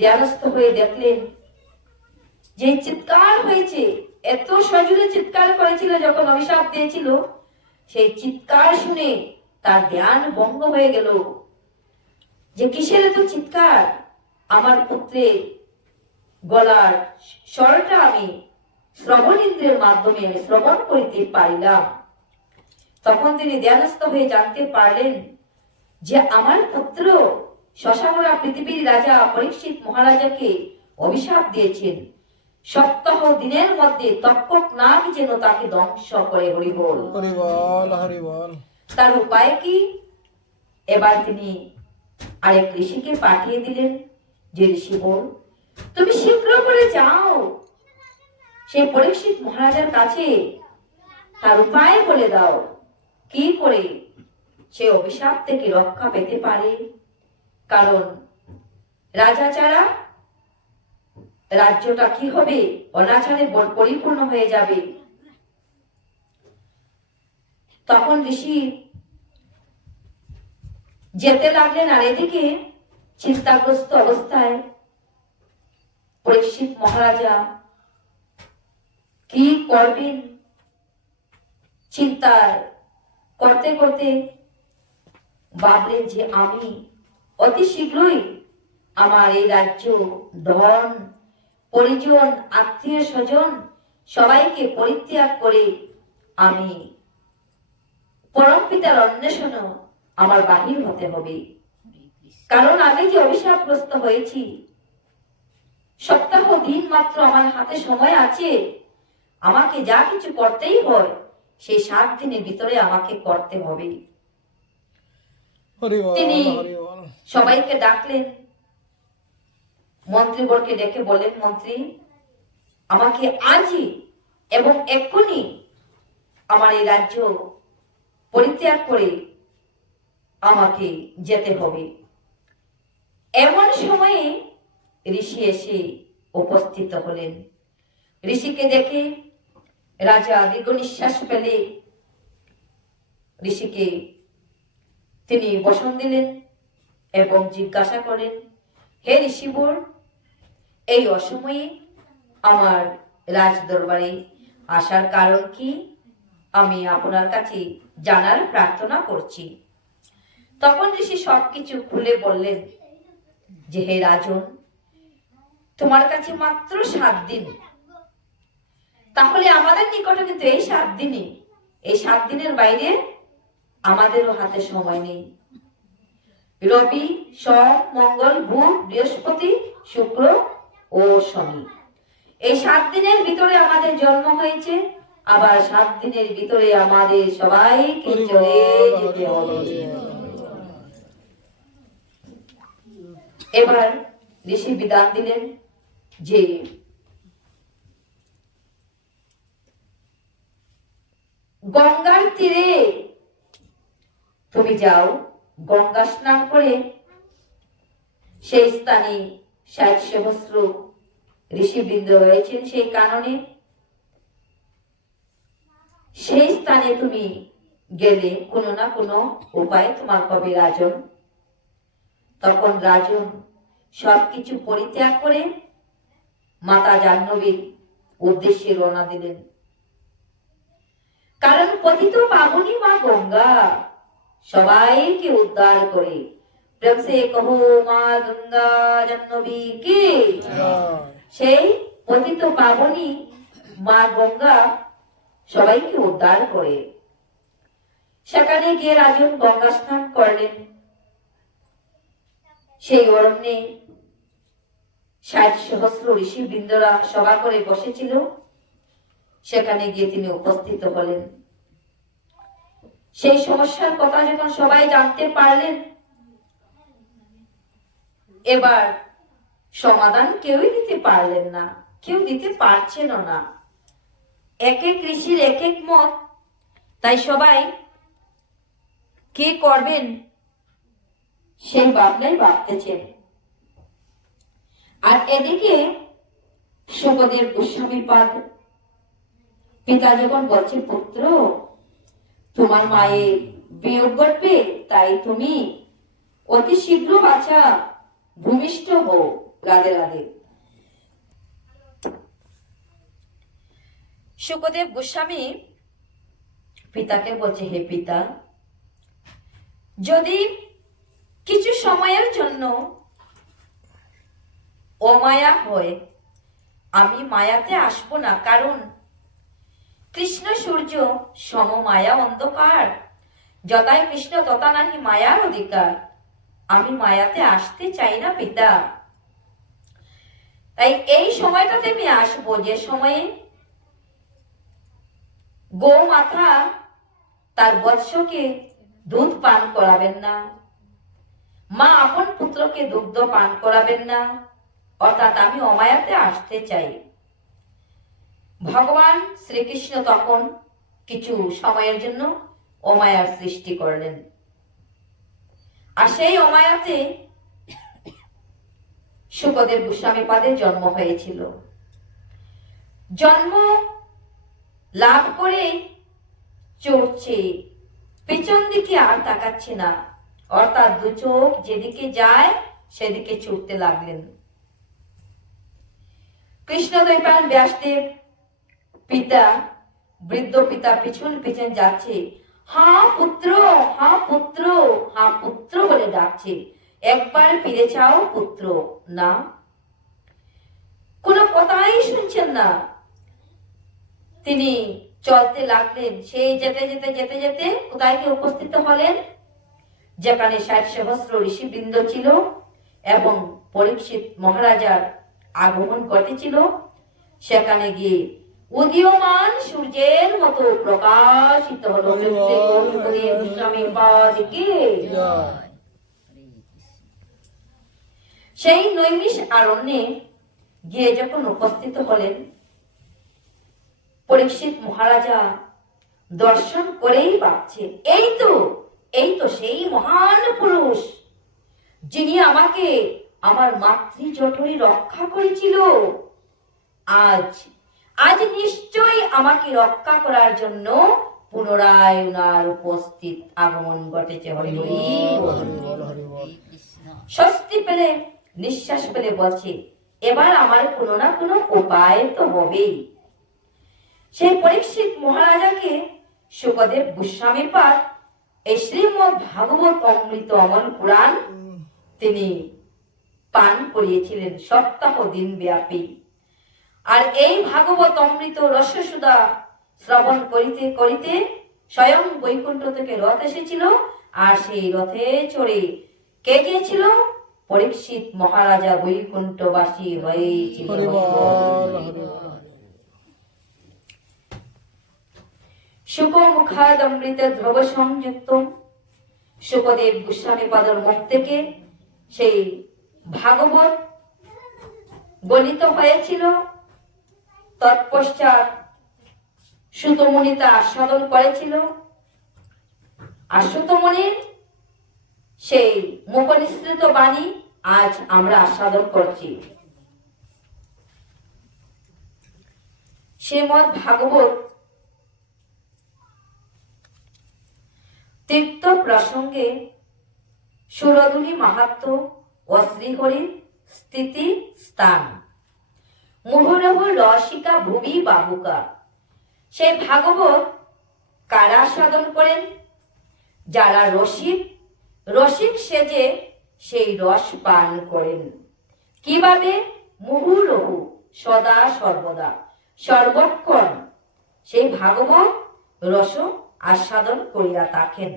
দ্বারস্থ হয়ে দেখলেন যে চিৎকার হয়েছে, এত সজোরে চিৎকার করেছিল যখন অভিশাপ দিয়েছিল, সেই চিৎকার শুনে তার জ্ঞান ভঙ্গ হয়ে গেল যে কিসের এত চিৎকার, আমার পুত্রের গলার স্বরটা আমি শ্রবণ ইন্দ্রের মাধ্যমে আমি শ্রবণ করিতে পারিলাম। তখন তিনি ধ্যানস্থ হয়ে জানতে পারলেন যে আমার পুত্র শশামরা পৃথিবীর রাজা পরীক্ষিত মহারাজাকে অভিশাপ দিয়েছেন, সপ্তাহ দিনের মধ্যে তক্ষক নাগ যেন তাকে ধ্বংস করে। হরি বল হরি বল হরি বল তার উপায় কি? এবার তিনি আরেক ঋষিকে পাঠিয়ে দিলেন যে ঋষি বল তুমি শীঘ্র করে যাও সেই পরীক্ষিত মহারাজার কাছে, তার উপায় বলে দাও কি করে সে অভিশাপ থেকে রক্ষা পেতে পারে, কারণ রাজা ছাড়া রাজ্যটা কি হবে, অনাচারে পরিপূর্ণ হয়ে যাবে। তখন ঋষি যেতে লাগলেন। আর এদিকে চিন্তাগ্রস্ত অবস্থায় পরীক্ষিত মহারাজা কি করবেন চিন্তা করতে করতে ভাবলেন যে আমি অতি শীঘ্রই আমার এই রাজ্য, ধন, পরিজন, আত্মীয় স্বজন সবাইকে পরিত্যাগ করে আমি পরম পিতার অন্বেষণ আমার বাহির হতে হবে, কারণ আমি যে অভিশাপগ্রস্ত হয়েছি, সপ্তাহ দিন মাত্র আমার হাতে সময় আছে, আমাকে যা কিছু করতেই হয় সেই 7 দিনের ভিতরে আমাকে করতে হবে। হরি বল তিনি হরি বল সবাইকে ডাকলেন, মন্ত্রীবরকে ডেকে বলেন, মন্ত্রী আমাকে আজই এবং এক্ষুনি আমার এই রাজ্য পরিত্যাগ করে আমাকে যেতে হবে। এমন সময়ে ঋষি এসে উপস্থিত হলেন। ঋষিকে দেখে রাজা দীর্ঘ নিঃশ্বাস ফেলে ঋষিকে তিনি বসন দিলেন এবং জিজ্ঞাসা করেন, হে ঋষিবর, এই অসময়ে আমার রাজ দরবারে আসার কারণ কি, আমি আপনার কাছে জানার প্রার্থনা করছি। তখন ঋষি সবকিছু খুলে বললেন যে হে রাজন, তোমার কাছে মাত্র 7 দিন, তাহলে আমাদের নিকটে কিন্তু এই 7 দিনই, এই 7 দিনের বাইরে আমাদেরও হাতে সময় নেই। রবি, সোম, মঙ্গল, বুধ, বৃহস্পতি, শুক্র ও শনি, এই 7 দিনের ভিতরে আমাদের জন্ম হয়েছে, আবার 7 দিনের ভিতরে আমাদের সবাইকে চলে যেতে হবে। এবার ঋষি বিধান দিলেন যে গঙ্গার তীরে তুমি যাও, গঙ্গা স্নান করে সেই স্থানে 60 সহস্র ঋষিবৃন্দ রয়েছেন, সেই কারণে সেই স্থানে তুমি গেলে কোনো না কোনো উপায় তোমার হবে রাজন। তখন রাজন সবকিছু পরিত্যাগ করে মাতা জাহ্নবীর উদ্দেশ্যে রওনা দিলেন, কারণ পতিত পাবনী মা গঙ্গা সবাইকে উদ্ধার করে প্রেম সে কহো মা গঙ্গা জাহ্নবী কি। জয় সেই পতিত পাবনী মা গঙ্গা সবাইকে উদ্ধার করে। সেখানে গিয়ে রাজন গঙ্গা স্নান করলেন। সেই অরণ্যে ৬০ সহস্র ঋষি বৃন্দরা সভা করে বসেছিল। সেখানে গিয়ে তিনি উপস্থিত হলেন। সেই সমস্যার কথা যখন সবাই জানতে পারলেন, এবার সমাধান কেউই দিতে পারলেন না, কেউ দিতে পারছেন না। এক এক ঋষির এক এক মত, তাই সবাই কি করবেন সেই ভাবনাই ভাবতেছেন। আর এদিকে শুকদেব গোস্বামীপাদ পিতা যখন বলছে, পুত্র তোমার মায়ের বিয়োগ ঘটবে, তাই তুমি অতি শীঘ্র বাছা ভূমিষ্ঠ হও। রাধে রাধে। শুকদেব গোস্বামী পিতাকে বলছে, হে পিতা, যদি কিছু সময়ের জন্য অমায়া হয়, আমি মায়াতে আসবো না, কারণ কৃষ্ণ সূর্য সম মায়া অন্ধকার, যথাই কৃষ্ণ তথা নাহি মায়ার অধিকার। আমি মায়াতে আসতে চাই না পিতা। তাই এই সময়টাতে আমি আসবো যে সময়ে গোমাতা তার বৎসকে দুধ পান করাবেন না, মা আপন পুত্রকে দুগ্ধ পান করাবেন না, অর্থাৎ আমি অমায়াতে আসতে চাই। ভগবান শ্রীকৃষ্ণ তখন কিছু সময়ের জন্য অমায়ার সৃষ্টি করলেন। আর সেই অমায়াতে শুকদেব গোস্বামীপাদের জন্ম হয়েছিল। জন্ম লাভ করে চড়ছে, পেছন দিকে আর তাকাচ্ছে না, অর্থাৎ দু চোখ যেদিকে যায় সেদিকে ছুটতে লাগলেন। কৃষ্ণদ্বৈপায়ন ব্যাসদেব পিতা, বৃদ্ধ পিতা পিছন পিছন যাচ্ছে, হা পুত্র, হা পুত্র, হা পুত্র বলে ডাকছে, একবার ফিরে চাও পুত্র। না, কোনো কথাই শুনছেন না। তিনি চলতে লাগলেন। সেই যেতে যেতে যেতে যেতে কোথায় গিয়ে উপস্থিত হলেন, যেখানে ৬০ সহস্র ঋষিবৃন্দ ছিল এবং পরীক্ষিত মহারাজার আগমন ঘটেছিল। সেখানে গিয়ে উদীয়মান সূর্যের মতো প্রকাশিত হলো জয় সেই নৈমিষ আরণ্যে গিয়ে যখন উপস্থিত হলেন, পরীক্ষিত মহারাজা দর্শন করেই ভাবছে, এই তো সেই মহান পুরুষ যিনি আমাকে আমার মাতৃজঠরে রক্ষা করেছিল। আজ নিশ্চয়ই আমাকে রক্ষা করার জন্য পুনরায় উনার উপস্থিত আগমন ঘটেছে। হরি হরি বল। হরি বল হরি বল স্বস্তি পেলে, নিঃশ্বাস পেলে বলছে, এবার আমার কোনো না কোনো উপায় তো হবেই। সেই পরীক্ষিত মহারাজাকে শুকদেব গোস্বামীপাদ এই শ্রীমদ্ ভাগবত অমৃত অমল পুরাণ তিনি পান করিয়েছিলেন সপ্তাহ দিন ব্যাপী। আর এই ভাগবত অমৃত রসসুধা শ্রবণ করিতে করিতে স্বয়ং বৈকুণ্ঠ থেকে রথ এসেছিল। আর সেই রথে চড়ে কে গিয়েছিল? পরীক্ষিত মহারাজা বৈকুণ্ঠবাসী হয়েছিল। হরি বল হরি বল শুক মুখাদ অমৃত ধ্রুব সংযুক্ত শুকদেব গোস্বামীপাদর মুখ থেকে সেই ভাগবত গলিত হয়েছিল। তৎপশ্চাৎ সুতমুনি তা আস্বাদন করেছিল। আর সুতমুনির সেই মুখনিসৃত বাণী আজ আমরা আস্বাদন করছি। শ্রীমদ্ ভাগবত তীর্থ প্রসঙ্গে সুরধুনী মাহাত্ম্য ও শ্রীহরির স্থিতি স্থান মুহুরহ রসিকা ভুবি বাবুকা। সেই ভাগবত কারা সাধন করেন? যারা রসিক সেজে সেই রস পান করেন। কিভাবে? মুহুর্মুহু, সদা সর্বদা, সর্বক্ষণ সেই ভাগবত রস আস্বাদন করিয়া থাকেন।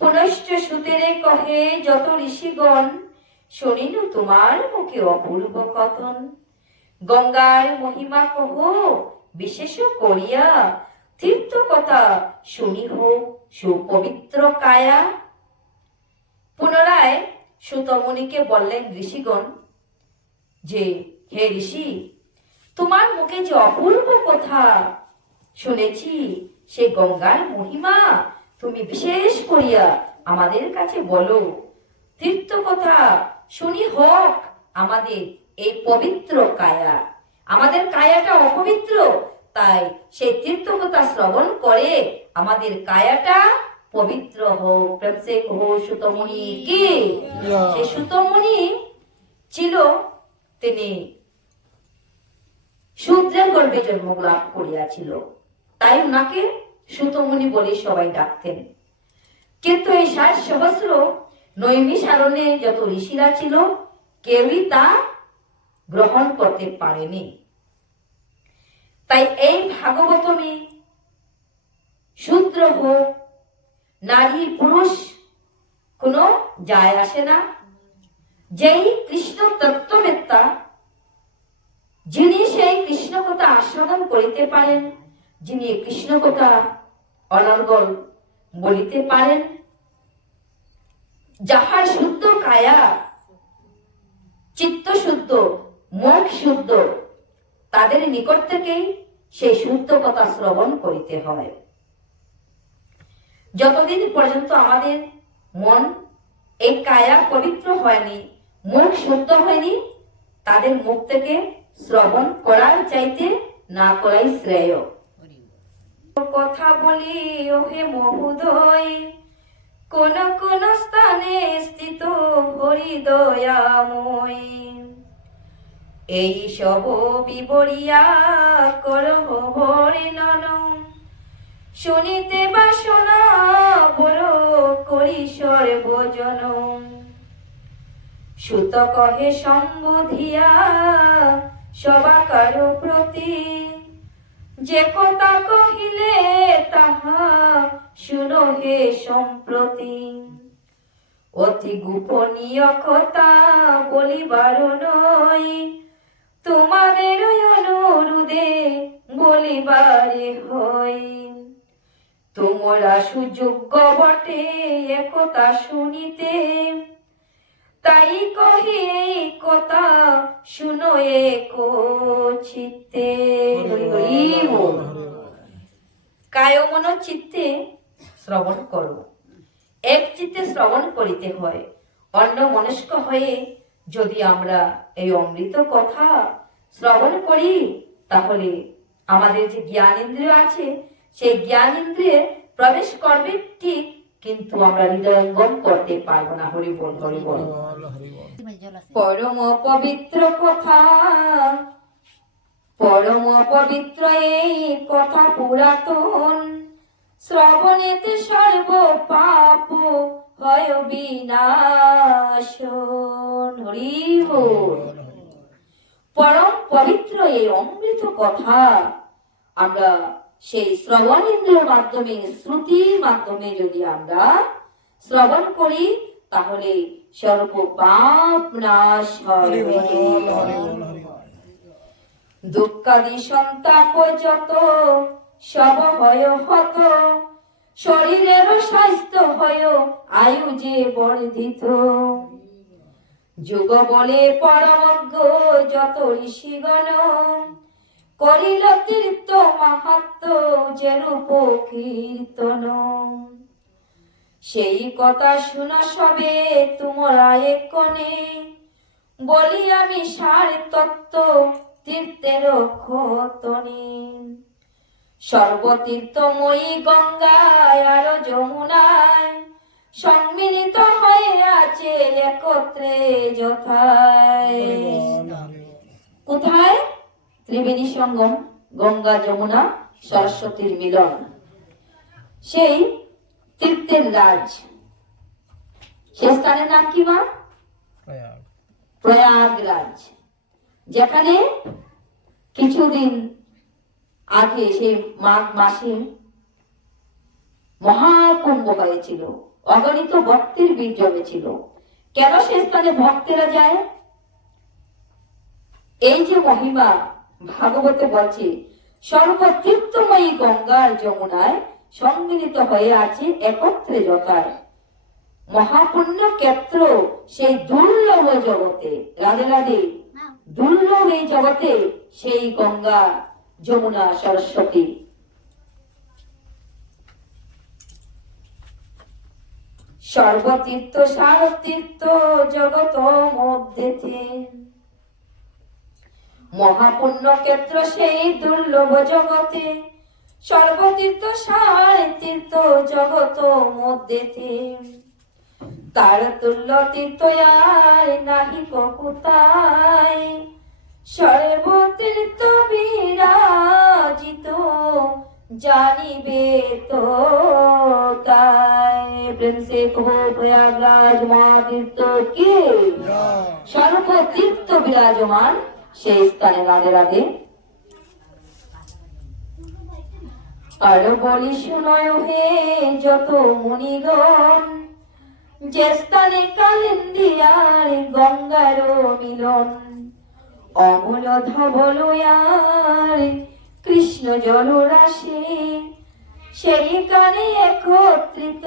পুনশ্চ সুতেরে কহে যত ঋষিগণ, শুনিনু তোমার মুখে অপূর্ব কথন। গঙ্গার মহিমা কহ বিশেষ করিয়া, তীর্থ কথা শুনিহ সুপবিত্র কায়া। পুনরায় সুতমুনিকে বললেন ঋষিগণ যে, হে ঋষি, তোমার মুখে যে অপূর্ব কথা শুনেছি, সে গঙ্গার মহিমা তুমি বিশেষ করিয়া আমাদের কাছে বলো। তীর্থ কথা শুনি হোক আমাদের এই পবিত্র কায়া। আমাদের কায়াটা অপবিত্র, তাই সেই তীর্থ কথা শ্রবণ করে আমাদের কায়াটা পবিত্র হোক। প্রেম সে কহো সুতমুনি কি। সে সুতমুনি ছিল, তিনি শূদ্রের গর্ভে জন্মলাভ করিয়াছিল, তাই উনাকে সুতমুনি বলে সবাই ডাকতেন। কিন্তু এই ৬০ সহস্র নৈমিষারণ্যে যত ঋষিরা ছিল, কেউই তা গ্রহণ করতে পারেনি। তাই এই ভাগবতমে শূদ্র হোক নারী পুরুষ কোনো যায় আসে না। যেই কৃষ্ণ তত্ত্ববেত্তা, যিনি সেই কৃষ্ণ কথা আস্বাদন করিতে পারেন, যিনি কৃষ্ণ কথা অনর্গল বলিতে পারেন, যাহার শুদ্ধ কায়া, চিত্ত শুদ্ধ, মুখ শুদ্ধ, তাদের নিকট থেকেই সেই শুদ্ধ কথা শ্রবণ করিতে হয়। যতদিন পর্যন্ত আমাদের মন এই কায়া পবিত্র হয়নি, মুখ শুদ্ধ হয়নি, তাদের মুখ থেকে শ্রবণ করার চাইতে না করাই শ্রেয়। কথা বলি ওহে মহোদয়, কোন কোন স্থানে স্থিত হরিদয়াময়। এই সব বিবরিয়া করহ বর্ণন, শুনিতে বাসনা বড় করি সর্বজন। সুত কহে সম্বোধিয়া সবাকার প্রতি, যে কথা কহিলে তাহা শুনো হে সম্প্রতি। অতি গোপনীয় কথা বলিবার নয়, তোমাদের অনুরোধে বলিবারে হয়। তোমরা সুযোগ্য বটে একথা শুনিতে, তাই কহি এই কথা শুনো এক চিত্তে। কায় মন চিত্তে শ্রবণ করো, এক চিত্তে শ্রবণ করিতে হয়। অন্য মনস্ক হয়ে যদি আমরা এই অমৃত কথা শ্রবণ করি, তাহলে আমাদের যে জ্ঞান ইন্দ্রিয় আছে, সেই জ্ঞান ইন্দ্রিয়ে প্রবেশ করবে ঠিক, কিন্তু আমরা হৃদয়ঙ্গম করতে পারবো না। হরি বল, হরি বল। পরম পবিত্র কথা, পরম পবিত্র এই কথা পুরাতন, শ্রবণেতে সর্ব পাপ হয় বিনাশন। হরি বল। পরম পবিত্র এই অমৃত কথা আমরা সেই শ্রবণ ইন্দ্রিয়ের মাধ্যমে, শ্রুতির মাধ্যমে যদি আমরা শ্রবণ করি, তাহলে সর্ব পাপ নাশ হয়। দুঃখাদি সন্তাপ যত সব হয় হত, শরীরের স্বাস্থ্য হয় আয়ু যে বর্ধিত। যুগ বলে পরমজ্ঞ যত ঋষিগণ, করিল তীর্থ মাহাত্ম যেরূপ কীর্তন। সেই কথা শুনো সবে তোমরা এক্ষণে, বলি আমি সার তত্ত্ব তীর্থের খতনে। সর্বতীর্থময়ী গঙ্গায় আর যমুনায়, সম্মিলিত হয়ে আছে একত্রে যথায়। কোথায়? ত্রিবেণী সঙ্গম, গঙ্গা যমুনা সরস্বতীর মিলন, সেই তীর্থের রাজ সে স্থানের নাম কি মা? প্রয়াগ। প্রয়াগরাজ, যেখানে কিছুদিন আগে সেই মাঘ মাসে মহাকুম্ভ হয়েছিল, অগণিত ভক্তের ভিড় জমেছিল। কেন সে স্থানে ভক্তেরা যায়? এই যে মহিমা ভাগবতে বলছে, সর্বতীর্থময়ী গঙ্গার যমুনায় সম্মিলিত হয়ে আছে একত্রে যথায়। মহাপুণ্য ক্ষেত্র সেই দুর্লভ জগতে, রাধে রাধে, দুর্লভ এই জগতে সেই গঙ্গা, যমুনা, সরস্বতী। সর্বতীর্থ সারতীর্থ জগত মধ্যেতে, মহাপুণ্য ক্ষেত্র সেই দুর্লভ জগতে। সর্বতীর্থ সার তীর্থ জগত মধ্যেতে, তার তুল্য তীর্থ আর নাহি কোথায়। সর্বতীর্থ বিরাজিত জানিবে তো তাই। প্রেম সে কহো প্রয়াগরাজ মহাতীর্থ কি জয়। সর্বতীর্থ বিরাজমান সেই স্থানে। রাধে রাধে। আর বলি শুনয় হে যত মুনিগণ, যে স্থানে কালিন্দিয়ার গঙ্গার মিলন। অমল ধবল আর কৃষ্ণ জলরাশি, সেই কানে একত্রিত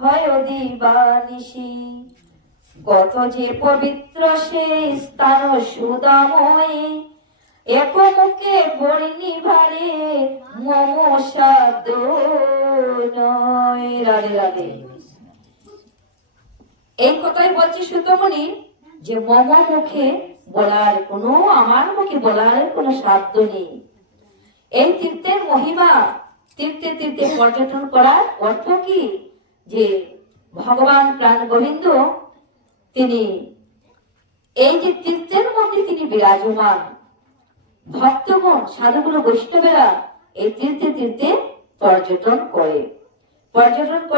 হয় দিবানিশি। কত যে পবিত্র সেই স্থান সুদাময়, একমুখে বর্ণিভারে মম সাধ্য নয়। রাধে রাধে। এই কথাই বলছি সুতমণি, যে মম মুখে বলার কোনো, আমার মুখে বলার কোনো সাধ্য নেই। এই তীর্থের মহিমা, তীর্থে তীর্থে পর্যটন করার অর্থ কি? যে ভগবান প্রাণ গোবিন্দ তিনি এই যে তীর্থের মধ্যে তিনি বিরাজমান, ভক্তগণ, সাধুগুরু, বৈষ্ণবেরা এই তীর্থে তীর্থে পর্যটন করে।